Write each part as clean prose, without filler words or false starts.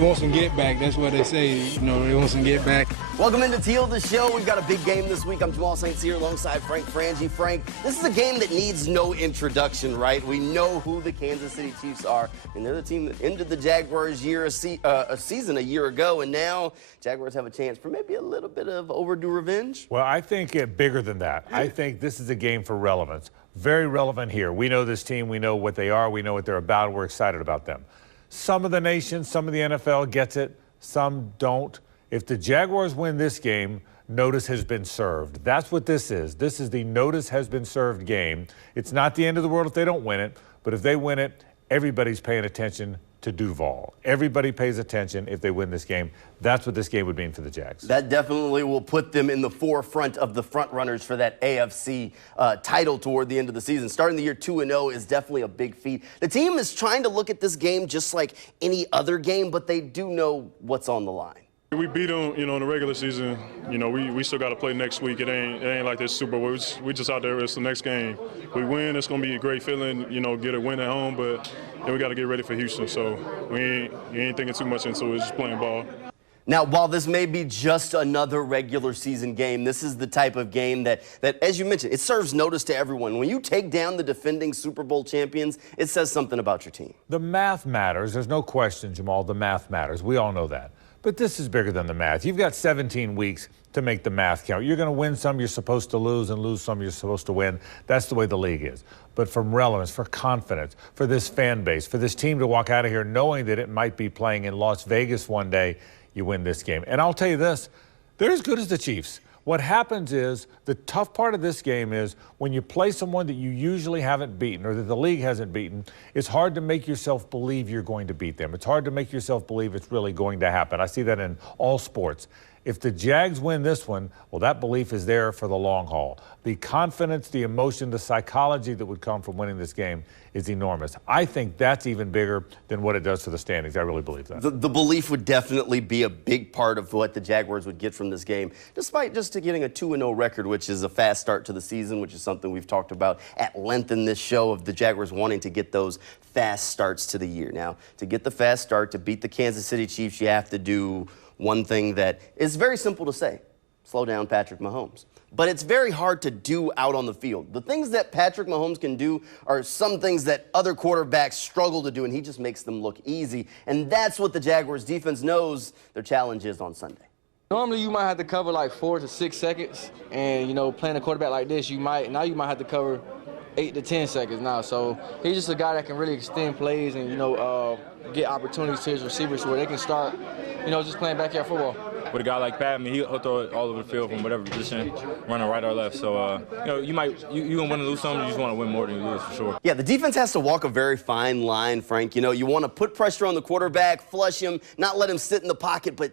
want some get back. That's what they say. You know, they want some get back. Welcome into Teal The Show. We've got a big game this week. I'm Jamal Saints here alongside Frank Frangie. Frank, this is a game that needs no introduction, right? We know who the Kansas City Chiefs are, and they're the team that ended the Jaguars season a year ago, and now Jaguars have a chance for maybe a little bit of overdue revenge. Well, I think bigger than that. I think this is a game for relevance. Very relevant here. We know this team. We know what they are. We know what they're about. We're excited about them. Some of the nation, some of the NFL gets it. Some don't. If the Jaguars win this game, notice has been served. That's what this is. This is the notice has been served game. It's not the end of the world if they don't win it, but if they win it, everybody's paying attention to Duval. Everybody pays attention if they win this game. That's what this game would mean for the Jags. That definitely will put them in the forefront of the front runners for that AFC title toward the end of the season. Starting the year 2-0 is definitely a big feat. The team is trying to look at this game just like any other game, but they do know what's on the line. We beat them, in the regular season. We still got to play next week. It ain't like this Super Bowl. We just out there. It's the next game. We win. It's gonna be a great feeling. Get a win at home, but then we got to get ready for Houston. So we ain't thinking too much into it. Just playing ball. Now, while this may be just another regular season game, this is the type of game that, as you mentioned, it serves notice to everyone. When you take down the defending Super Bowl champions, it says something about your team. The math matters. There's no question, Jamal. The math matters. We all know that. But this is bigger than the math. You've got 17 weeks to make the math count. You're going to win some you're supposed to lose and lose some you're supposed to win. That's the way the league is. But from relevance, for confidence, for this fan base, for this team to walk out of here knowing that it might be playing in Las Vegas one day, you win this game. And I'll tell you this, they're as good as the Chiefs. What happens is, the tough part of this game is when you play someone that you usually haven't beaten or that the league hasn't beaten, it's hard to make yourself believe you're going to beat them. It's hard to make yourself believe it's really going to happen. I see that in all sports. If the Jags win this one, well, that belief is there for the long haul. The confidence, the emotion, the psychology that would come from winning this game is enormous. I think that's even bigger than what it does for the standings. I really believe that. The belief would definitely be a big part of what the Jaguars would get from this game, despite just getting a 2-0 record, which is a fast start to the season, which is something we've talked about at length in this show, of the Jaguars wanting to get those fast starts to the year. Now, to get the fast start, to beat the Kansas City Chiefs, you have to do one thing that is very simple to say: slow down Patrick Mahomes. But it's very hard to do out on the field. The things that Patrick Mahomes can do are some things that other quarterbacks struggle to do, and he just makes them look easy. And that's what the Jaguars defense knows their challenge is on Sunday. Normally, you might have to cover like 4 to 6 seconds, and playing a quarterback like this, you might have to cover 8 to 10 seconds now. So he's just a guy that can really extend plays and get opportunities to his receivers where they can start, just playing backyard football. With a guy like Pat, he'll throw it all over the field from whatever position, running right or left. So, you can win and lose some. You just want to win more than you lose, for sure. Yeah, the defense has to walk a very fine line, Frank. You want to put pressure on the quarterback, flush him, not let him sit in the pocket, but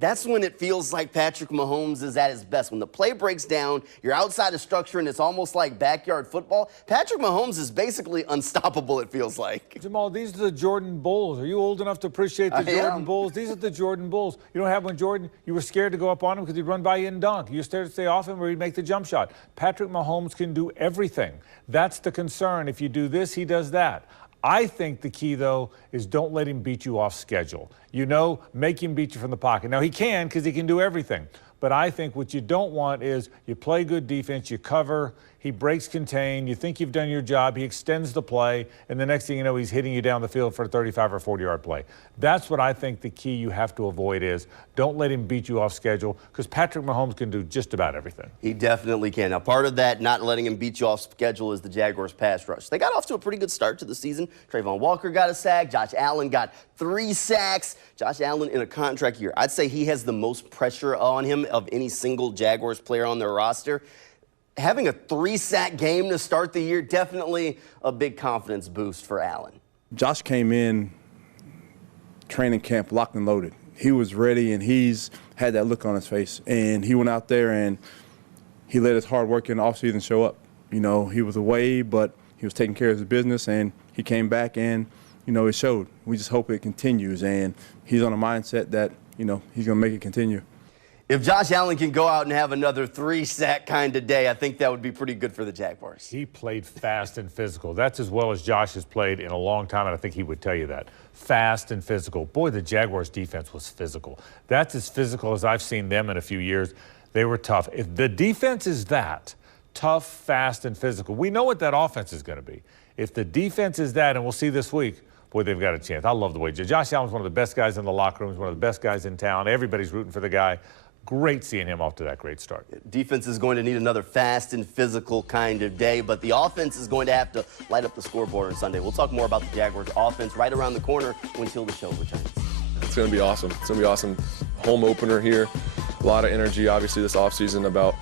that's when it feels like Patrick Mahomes is at his best. When the play breaks down, you're outside of structure, and it's almost like backyard football. Patrick Mahomes is basically unstoppable, it feels like. Jamal, these are the Jordan Bulls. Are you old enough to appreciate the Jordan Bulls? These are the Jordan Bulls. You don't have when Jordan, you were scared to go up on him because he'd run by you and dunk. You were scared to stay off him or he'd make the jump shot. Patrick Mahomes can do everything. That's the concern. If you do this, he does that. I think the key, though, is don't let him beat you off schedule. Make him beat you from the pocket. Now, he can because he can do everything. But I think what you don't want is you play good defense, you cover, he breaks contain, you think you've done your job, he extends the play, and the next thing you know, he's hitting you down the field for a 35 or 40-yard play. That's what I think the key you have to avoid is don't let him beat you off schedule, because Patrick Mahomes can do just about everything. He definitely can. Now, part of that, not letting him beat you off schedule, is the Jaguars' pass rush. They got off to a pretty good start to the season. Trayvon Walker got a sack. Josh Allen got 3 sacks. Josh Allen in a contract year. I'd say he has the most pressure on him of any single Jaguars player on their roster. Having a 3-sack game to start the year, definitely a big confidence boost for Allen. Josh came in training camp locked and loaded. He was ready, and he's had that look on his face. And he went out there, and he let his hard work in the offseason show up. He was away, but he was taking care of his business, and he came back, and, it showed. We just hope it continues, and he's on a mindset that, he's going to make it continue. If Josh Allen can go out and have another 3-sack kind of day, I think that would be pretty good for the Jaguars. He played fast and physical. That's as well as Josh has played in a long time, and I think he would tell you that. Fast and physical. Boy, the Jaguars' defense was physical. That's as physical as I've seen them in a few years. They were tough. If the defense is that, tough, fast, and physical, we know what that offense is going to be. If the defense is that, and we'll see this week, boy, they've got a chance. I love the way Josh Allen's one of the best guys in the locker room. He's one of the best guys in town. Everybody's rooting for the guy. Great seeing him off to that great start. Defense is going to need another fast and physical kind of day, but the offense is going to have to light up the scoreboard on Sunday. We'll talk more about the Jaguars offense right around the corner when Teal The Show returns. It's going to be awesome. It's going to be awesome. Home opener here. A lot of energy, obviously, this offseason about,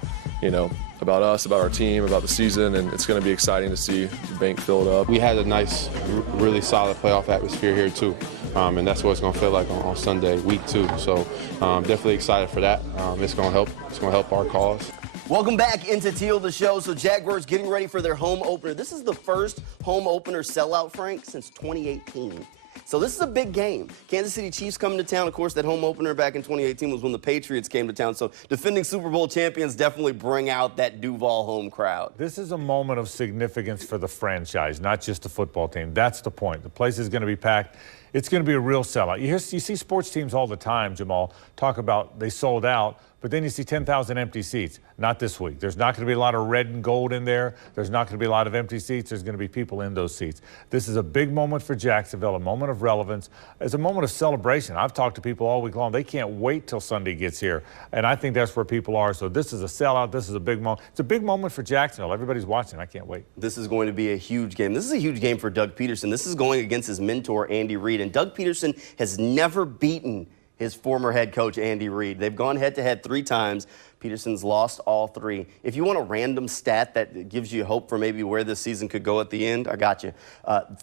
about us, about our team, about the season, and it's going to be exciting to see the bank filled up. We had a nice, really solid playoff atmosphere here, too. And that's what it's going to feel like on Sunday, week 2. So definitely excited for that. It's going to help. It's going to help our cause. Welcome back into Teal The Show. So Jaguars getting ready for their home opener. This is the first home opener sellout, Frank, since 2018. So this is a big game. Kansas City Chiefs coming to town. Of course, that home opener back in 2018 was when the Patriots came to town. So defending Super Bowl champions definitely bring out that Duval home crowd. This is a moment of significance for the franchise, not just the football team. That's the point. The place is going to be packed. It's going to be a real sellout. You see sports teams all the time, Jamal, talk about they sold out, but then you see 10,000 empty seats. Not this week. There's not going to be a lot of red and gold in there. There's not going to be a lot of empty seats. There's going to be people in those seats. This is a big moment for Jacksonville, a moment of relevance. It's a moment of celebration. I've talked to people all week long. They can't wait till Sunday gets here, and I think that's where people are. So this is a sellout. This is a big moment. It's a big moment for Jacksonville. Everybody's watching. I can't wait. This is going to be a huge game. This is a huge game for Doug Peterson. This is going against his mentor, Andy Reid, and Doug Peterson has never beaten his former head coach, Andy Reid. They've gone head-to-head 3 times. Peterson's lost all 3. If you want a random stat that gives you hope for maybe where this season could go at the end, I got you.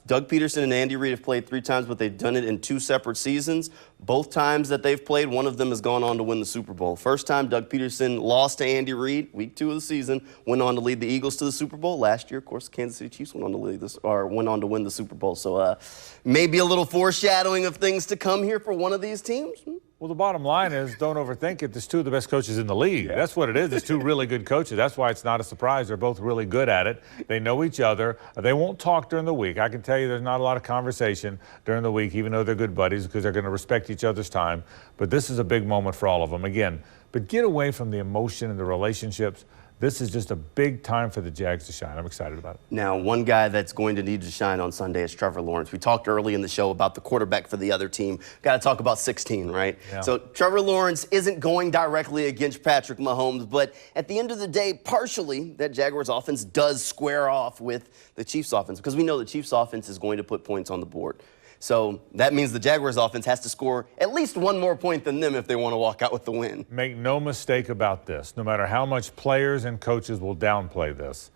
Doug Peterson and Andy Reid have played 3 times, but they've done it in 2 separate seasons. Both times that they've played, one of them has gone on to win the Super Bowl. First time, Doug Peterson lost to Andy Reid, week 2 of the season, went on to lead the Eagles to the Super Bowl. Last year, of course, Kansas City Chiefs went on to win the Super Bowl. So maybe a little foreshadowing of things to come here for one of these teams. Well, the bottom line is, don't overthink it. There's 2 of the best coaches in the league. Yeah. That's what it is. There's 2 really good coaches. That's why it's not a surprise. They're both really good at it. They know each other. They won't talk during the week. I can tell you there's not a lot of conversation during the week, even though they're good buddies, because they're going to respect each other's time. But this is a big moment for all of them. Again, but get away from the emotion and the relationships. This is just a big time for the Jags to shine. I'm excited about it. Now, one guy that's going to need to shine on Sunday is Trevor Lawrence. We talked early in the show about the quarterback for the other team. Got to talk about 16, right? Yeah. So Trevor Lawrence isn't going directly against Patrick Mahomes, but at the end of the day, partially, that Jaguars offense does square off with the Chiefs offense, because we know the Chiefs offense is going to put points on the board. So that means the Jaguars offense has to score at least 1 more point than them if they want to walk out with the win. Make no mistake about this. No matter how much players and coaches will downplay this,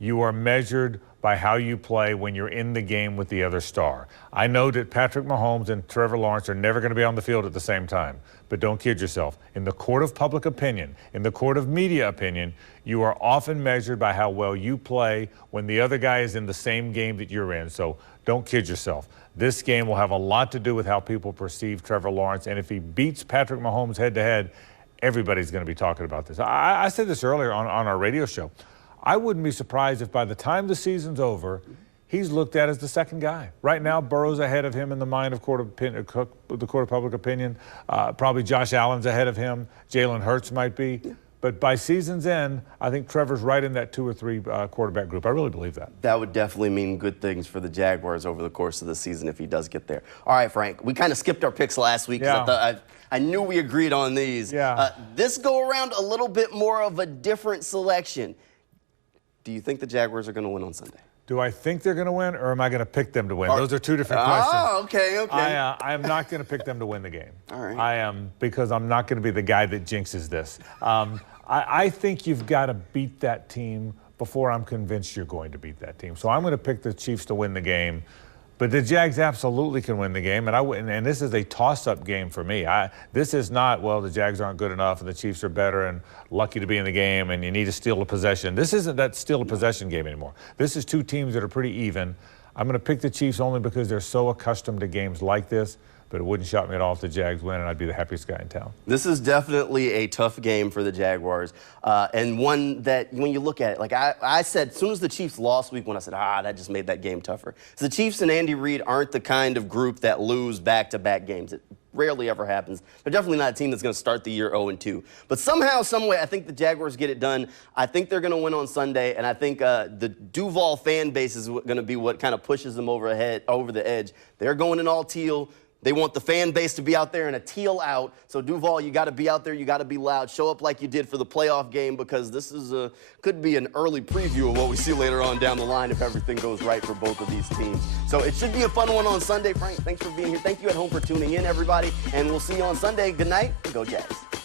you are measured by how you play when you're in the game with the other star. I know that Patrick Mahomes and Trevor Lawrence are never going to be on the field at the same time, but don't kid yourself. In the court of public opinion, in the court of media opinion, you are often measured by how well you play when the other guy is in the same game that you're in. So don't kid yourself. This game will have a lot to do with how people perceive Trevor Lawrence, and if he beats Patrick Mahomes head-to-head, everybody's going to be talking about this. I said this earlier on our radio show. I wouldn't be surprised if by the time the season's over, he's looked at as the second guy. Right now, Burrow's ahead of him in the mind of the court of public opinion. Probably Josh Allen's ahead of him. Jalen Hurts might be. But by season's end, I think Trevor's right in that 2 or 3 quarterback group. I really believe that. That would definitely mean good things for the Jaguars over the course of the season if he does get there. All right, Frank, we kind of skipped our picks last week because I knew we agreed on these. Yeah. This go around a little bit more of a different selection. Do you think the Jaguars are going to win on Sunday? Do I think they're going to win, or am I going to pick them to win? Those are 2 different questions. Oh, okay. I am not going to pick them to win the game. All right. I am, because I'm not going to be the guy that jinxes this. I think you've got to beat that team before I'm convinced you're going to beat that team. So I'm going to pick the Chiefs to win the game. But the Jags absolutely can win the game, and this is a toss-up game for me. This is not, well, the Jags aren't good enough and the Chiefs are better and lucky to be in the game and you need to steal a possession. This isn't that steal a possession game anymore. This is 2 teams that are pretty even. I'm going to pick the Chiefs only because they're so accustomed to games like this, but it wouldn't shock me at all if the Jags win, and I'd be the happiest guy in town. This is definitely a tough game for the Jaguars, and one that when you look at it, like I said, as soon as the Chiefs lost week one, I said, that just made that game tougher. So the Chiefs and Andy Reid aren't the kind of group that lose back-to-back games. It rarely ever happens. They're definitely not a team that's going to start the year 0-2. But somehow, some way, I think the Jaguars get it done. I think they're going to win on Sunday, and I think the Duval fan base is going to be what kind of pushes them over the edge. They're going in all teal. They want the fan base to be out there in a teal out. So, Duval, you got to be out there. You got to be loud. Show up like you did for the playoff game, because this is could be an early preview of what we see later on down the line if everything goes right for both of these teams. So it should be a fun one on Sunday. Frank, thanks for being here. Thank you at home for tuning in, everybody. And we'll see you on Sunday. Good night. Go Jags.